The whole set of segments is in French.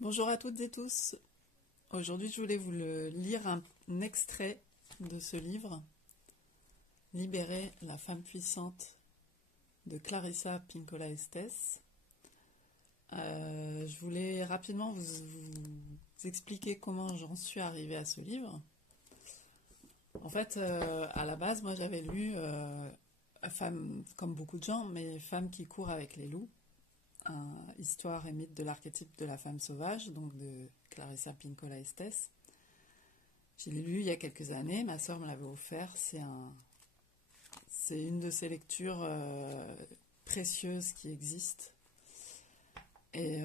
Bonjour à toutes et tous. Aujourd'hui, je voulais lire un extrait de ce livre, Libérer la femme puissante de Clarissa Pinkola Estés. Je voulais rapidement vous expliquer comment j'en suis arrivée à ce livre. En fait, à la base, moi j'avais lu Femme, comme beaucoup de gens, mais Femme qui court avec les loups. Histoire et mythe de l'archétype de la femme sauvage, donc de Clarissa Pinkola Estés. Je l'ai lu il y a quelques années, ma sœur me l'avait offert. C'est une de ces lectures précieuses qui existent et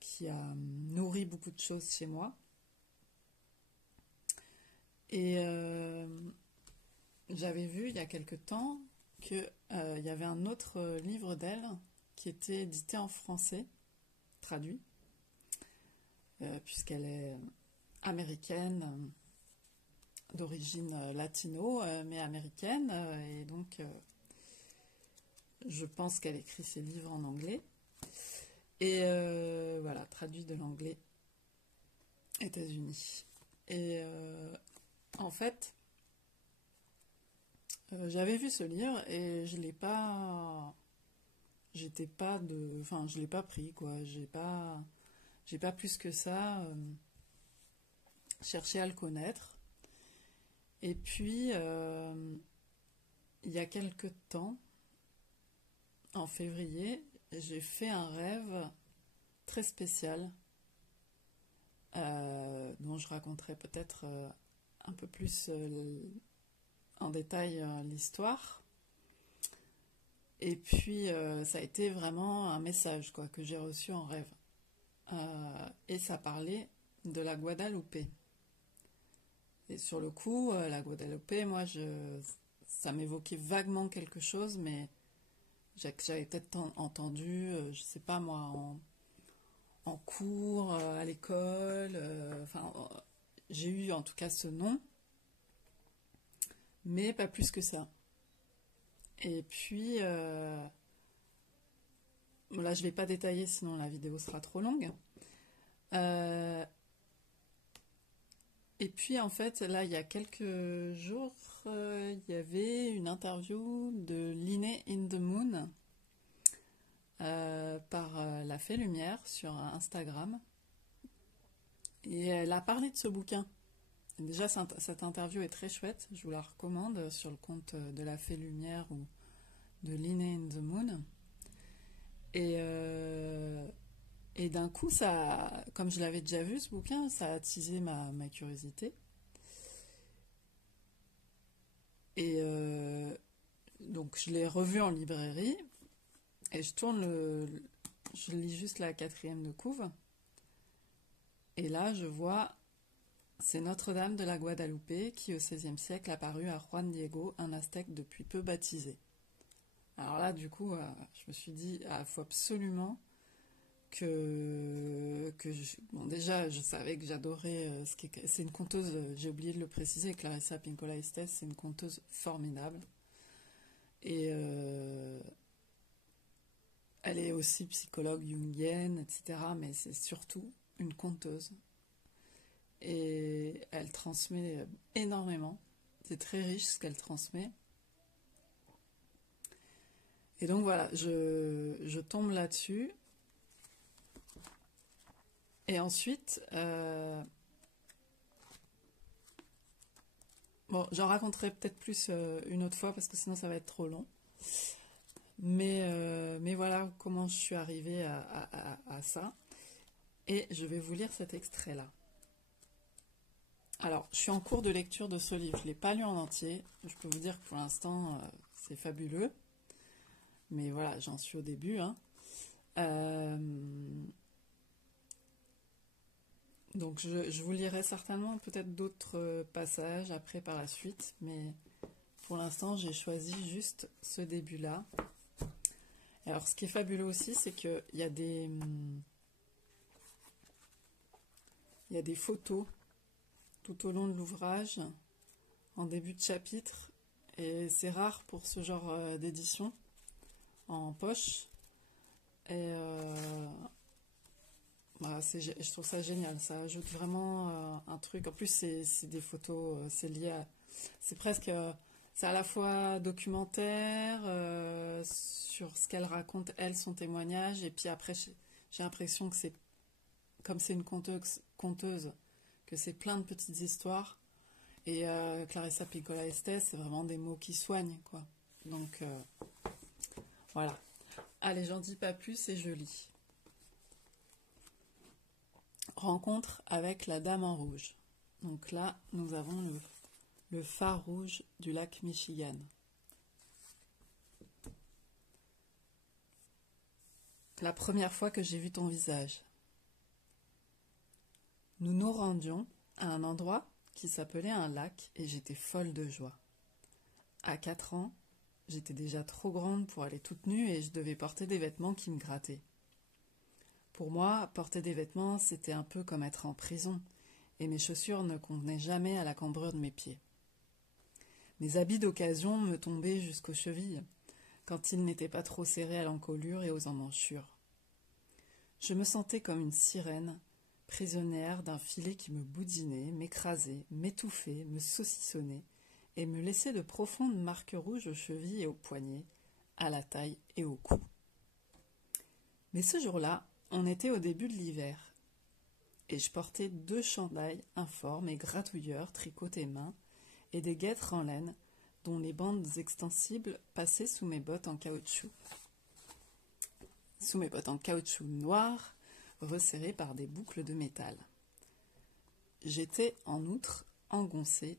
qui a nourri beaucoup de choses chez moi. Et j'avais vu il y a quelque temps qu'il y avait un autre livre d'elle qui était édité en français, traduit, puisqu'elle est américaine, d'origine latino, mais américaine, et donc je pense qu'elle écrit ses livres en anglais. Et voilà, traduit de l'anglais États-Unis. Et en fait, j'avais vu ce livre et je l'ai pas... je l'ai pas pris, quoi. J'ai pas plus que ça cherché à le connaître. Et puis, il y a quelque temps, en février, j'ai fait un rêve très spécial, dont je raconterai peut-être un peu plus en détail l'histoire. Et puis, ça a été vraiment un message, quoi, que j'ai reçu en rêve. Et ça parlait de la Guadeloupe. Et sur le coup, la Guadeloupe, moi, ça m'évoquait vaguement quelque chose, mais j'avais peut-être entendu, je sais pas moi, en cours, à l'école, j'ai eu en tout cas ce nom, mais pas plus que ça. Et puis, là je vais pas détailler sinon la vidéo sera trop longue. Et puis en fait, là il y a quelques jours, il y avait une interview de Linné in the Moon par La Fée Lumière sur Instagram. Et elle a parlé de ce bouquin. Et déjà, cette interview est très chouette, je vous la recommande sur le compte de La Fée Lumière ou de Linné in the Moon. Et d'un coup, ça, comme je l'avais déjà vu ce bouquin, ça a attisé ma curiosité. Et donc je l'ai revu en librairie et je lis juste la 4e de couve. Et là, je vois, c'est Notre-Dame de la Guadeloupe qui, au XVIe siècle, apparut à Juan Diego, un aztèque depuis peu baptisé. Alors là, du coup, je me suis dit, il faut absolument bon, déjà, je savais que j'adorais c'est une conteuse, j'ai oublié de le préciser, Clarissa Pinkola Estés, c'est une conteuse formidable. Et elle est aussi psychologue jungienne, etc. Mais c'est surtout une conteuse. Et elle transmet énormément. C'est très riche ce qu'elle transmet. Et donc voilà, je tombe là-dessus. Et ensuite, bon, j'en raconterai peut-être plus une autre fois parce que sinon ça va être trop long. Mais voilà comment je suis arrivée à ça. Et je vais vous lire cet extrait-là. Alors, je suis en cours de lecture de ce livre. Je ne l'ai pas lu en entier. Je peux vous dire que pour l'instant, c'est fabuleux. Mais voilà, j'en suis au début. Hein. Donc, je vous lirai certainement peut-être d'autres passages après par la suite. Mais pour l'instant, j'ai choisi juste ce début-là. Alors, ce qui est fabuleux aussi, c'est qu'il y a des photos tout au long de l'ouvrage, en début de chapitre, et c'est rare pour ce genre d'édition en poche. Et Voilà, je trouve ça génial, ça ajoute vraiment un truc. En plus, c'est des photos, c'est lié à... C'est presque... c'est à la fois documentaire sur ce qu'elle raconte, elle, son témoignage, et puis après, j'ai l'impression que c'est... Comme c'est une conteuse, que c'est plein de petites histoires. Et Clarissa Pinkola Estés, c'est vraiment des mots qui soignent, quoi. Donc, voilà. Allez, j'en dis pas plus et je lis. Rencontre avec la Dame en rouge. Donc là, nous avons le phare rouge du lac Michigan. La première fois que j'ai vu ton visage. Nous nous rendions à un endroit qui s'appelait un lac et j'étais folle de joie. À 4 ans, j'étais déjà trop grande pour aller toute nue et je devais porter des vêtements qui me grattaient. Pour moi, porter des vêtements, c'était un peu comme être en prison, et mes chaussures ne convenaient jamais à la cambrure de mes pieds. Mes habits d'occasion me tombaient jusqu'aux chevilles, quand ils n'étaient pas trop serrés à l'encolure et aux emmanchures. Je me sentais comme une sirène, prisonnière d'un filet qui me boudinait, m'écrasait, m'étouffait, me saucissonnait, et me laissait de profondes marques rouges aux chevilles et aux poignets, à la taille et au cou. Mais ce jour-là, on était au début de l'hiver, et je portais 2 chandails informes et gratouilleurs tricotés main, et des guêtres en laine, dont les bandes extensibles passaient sous mes bottes en caoutchouc. Sous mes bottes en caoutchouc noir, resserrées par des boucles de métal. J'étais en outre engoncée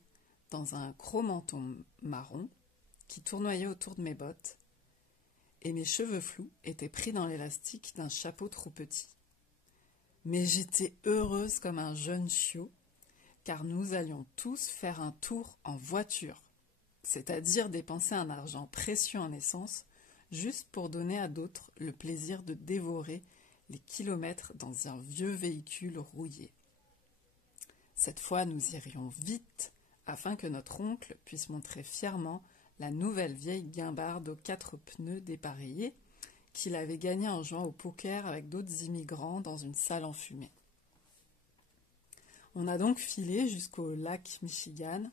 dans un gros manteau marron qui tournoyait autour de mes bottes, et mes cheveux flous étaient pris dans l'élastique d'un chapeau trop petit. Mais j'étais heureuse comme un jeune chiot, car nous allions tous faire un tour en voiture, c'est-à-dire dépenser un argent précieux en essence, juste pour donner à d'autres le plaisir de dévorer les kilomètres dans un vieux véhicule rouillé. Cette fois, nous irions vite, afin que notre oncle puisse montrer fièrement la nouvelle vieille guimbarde aux 4 pneus dépareillés qu'il avait gagnée en jouant au poker avec d'autres immigrants dans une salle enfumée. On a donc filé jusqu'au lac Michigan,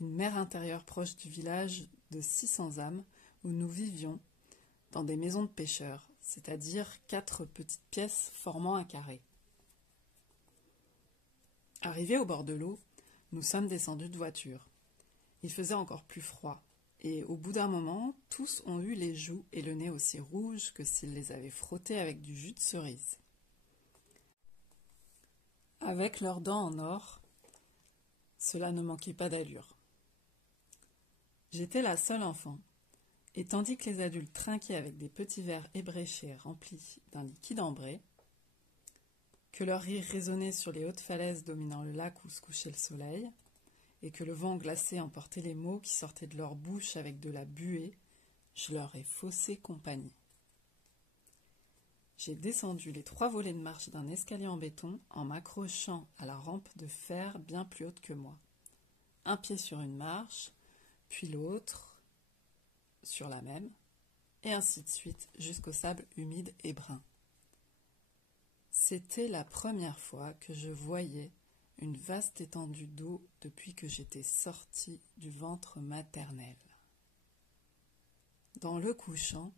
une mer intérieure proche du village de 600 âmes où nous vivions dans des maisons de pêcheurs, c'est-à-dire 4 petites pièces formant un carré. Arrivés au bord de l'eau, nous sommes descendus de voiture. Il faisait encore plus froid, et au bout d'un moment, tous ont eu les joues et le nez aussi rouges que s'ils les avaient frottés avec du jus de cerise. Avec leurs dents en or, cela ne manquait pas d'allure. J'étais la seule enfant, et tandis que les adultes trinquaient avec des petits verres ébréchés remplis d'un liquide ambré, que leur rire résonnait sur les hautes falaises dominant le lac où se couchait le soleil, et que le vent glacé emportait les mots qui sortaient de leur bouche avec de la buée, je leur ai faussé compagnie. J'ai descendu les 3 volets de marche d'un escalier en béton en m'accrochant à la rampe de fer bien plus haute que moi. Un pied sur une marche, puis l'autre sur la même, et ainsi de suite jusqu'au sable humide et brun. C'était la première fois que je voyais une vaste étendue d'eau depuis que j'étais sortie du ventre maternel. Dans le couchant,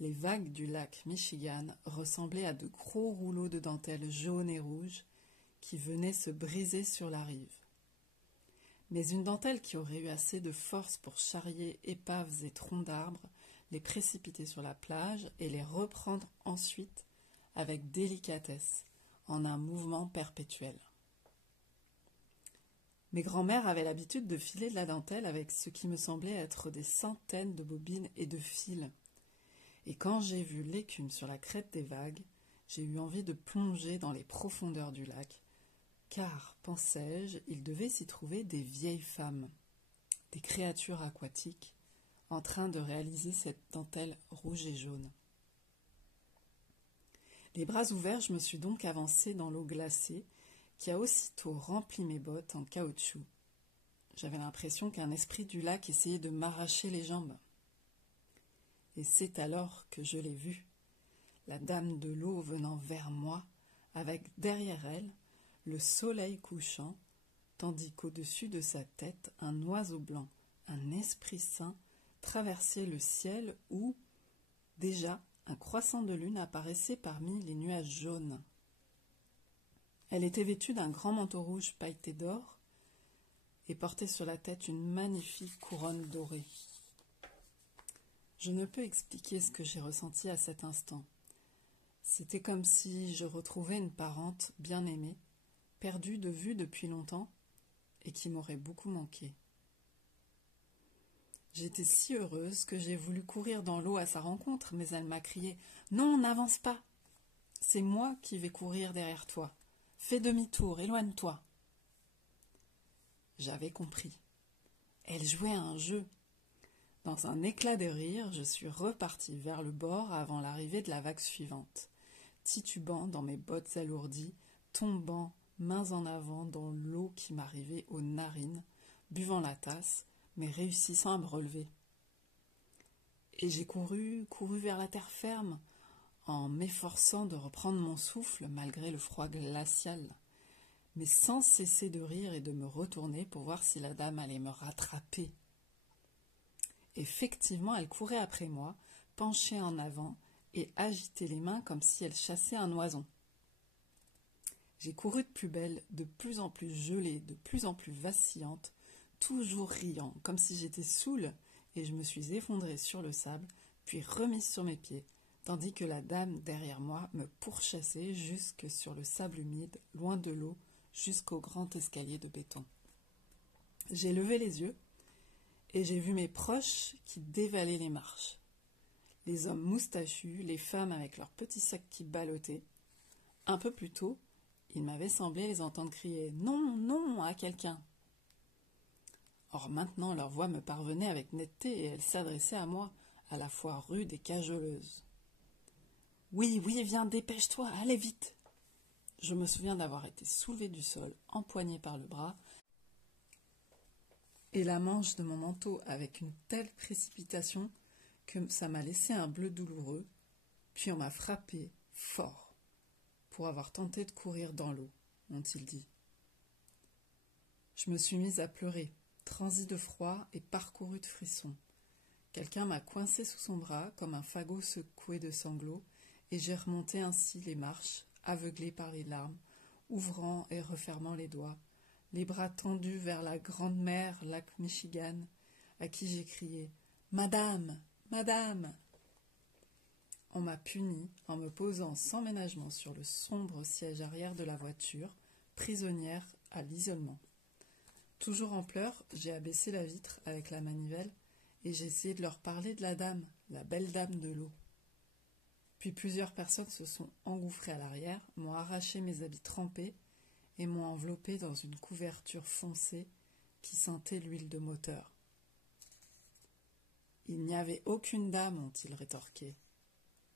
les vagues du lac Michigan ressemblaient à de gros rouleaux de dentelle jaune et rouge qui venaient se briser sur la rive. Mais une dentelle qui aurait eu assez de force pour charrier épaves et troncs d'arbres, les précipiter sur la plage et les reprendre ensuite avec délicatesse, en un mouvement perpétuel. Mes grands-mères avaient l'habitude de filer de la dentelle avec ce qui me semblait être des centaines de bobines et de fils. Et quand j'ai vu l'écume sur la crête des vagues, j'ai eu envie de plonger dans les profondeurs du lac, car, pensais-je, il devait s'y trouver des vieilles femmes, des créatures aquatiques, en train de réaliser cette dentelle rouge et jaune. Les bras ouverts, je me suis donc avancée dans l'eau glacée, qui a aussitôt rempli mes bottes en caoutchouc. J'avais l'impression qu'un esprit du lac essayait de m'arracher les jambes. Et c'est alors que je l'ai vue, la dame de l'eau venant vers moi, avec derrière elle le soleil couchant, tandis qu'au-dessus de sa tête, un oiseau blanc, un esprit saint, traversait le ciel où, déjà, un croissant de lune apparaissait parmi les nuages jaunes. Elle était vêtue d'un grand manteau rouge pailleté d'or et portait sur la tête une magnifique couronne dorée. Je ne peux expliquer ce que j'ai ressenti à cet instant. C'était comme si je retrouvais une parente bien-aimée, perdue de vue depuis longtemps et qui m'aurait beaucoup manqué. J'étais si heureuse que j'ai voulu courir dans l'eau à sa rencontre, mais elle m'a crié « Non, n'avance pas! C'est moi qui vais courir derrière toi. Fais demi-tour, éloigne-toi. » J'avais compris. Elle jouait à un jeu. Dans un éclat de rire, je suis repartie vers le bord avant l'arrivée de la vague suivante, titubant dans mes bottes alourdies, tombant mains en avant dans l'eau qui m'arrivait aux narines, buvant la tasse, mais réussissant à me relever. Et j'ai couru vers la terre ferme, en m'efforçant de reprendre mon souffle malgré le froid glacial, mais sans cesser de rire et de me retourner pour voir si la dame allait me rattraper. Effectivement, elle courait après moi, penchée en avant et agitait les mains comme si elle chassait un oison. J'ai couru de plus belle, de plus en plus gelée, de plus en plus vacillante, toujours riant, comme si j'étais saoule, et je me suis effondrée sur le sable, puis remise sur mes pieds, tandis que la dame derrière moi me pourchassait jusque sur le sable humide, loin de l'eau, jusqu'au grand escalier de béton. J'ai levé les yeux, et j'ai vu mes proches qui dévalaient les marches. Les hommes moustachus, les femmes avec leurs petits sacs qui ballottaient. Un peu plus tôt, il m'avait semblé les entendre crier « Non, non !» à quelqu'un. Or maintenant, leur voix me parvenait avec netteté et elles s'adressaient à moi, à la fois rude et cajoleuse. « Oui, oui, viens, dépêche-toi, allez vite !» Je me souviens d'avoir été soulevée du sol, empoignée par le bras, et la manche de mon manteau avec une telle précipitation que ça m'a laissé un bleu douloureux, puis on m'a frappé fort pour avoir tenté de courir dans l'eau, ont-ils dit. Je me suis mise à pleurer, transie de froid et parcourue de frissons. Quelqu'un m'a coincée sous son bras comme un fagot secoué de sanglots, et j'ai remonté ainsi les marches, aveuglée par les larmes, ouvrant et refermant les doigts, les bras tendus vers la grande mer, lac Michigan, à qui j'ai crié « Madame, madame !» On m'a punie en me posant sans ménagement sur le sombre siège arrière de la voiture, prisonnière à l'isolement. Toujours en pleurs, j'ai abaissé la vitre avec la manivelle et j'ai essayé de leur parler de la dame, la belle dame de l'eau. Puis plusieurs personnes se sont engouffrées à l'arrière, m'ont arraché mes habits trempés et m'ont enveloppé dans une couverture foncée qui sentait l'huile de moteur. « Il n'y avait aucune dame, ont-ils rétorqué.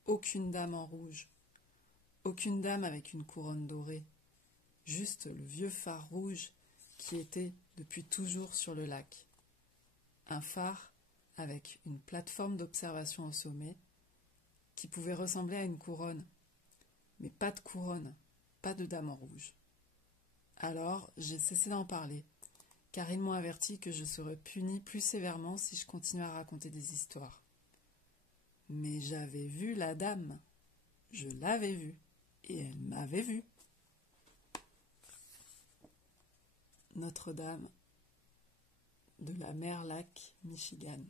Aucune dame en rouge. Aucune dame avec une couronne dorée. Juste le vieux phare rouge qui était depuis toujours sur le lac. Un phare avec une plateforme d'observation au sommet qui pouvait ressembler à une couronne, mais pas de couronne, pas de dame en rouge. Alors, j'ai cessé d'en parler, car ils m'ont averti que je serais punie plus sévèrement si je continuais à raconter des histoires. Mais j'avais vu la dame, je l'avais vue, et elle m'avait vue. Notre-Dame de la mer Lac, Michigan.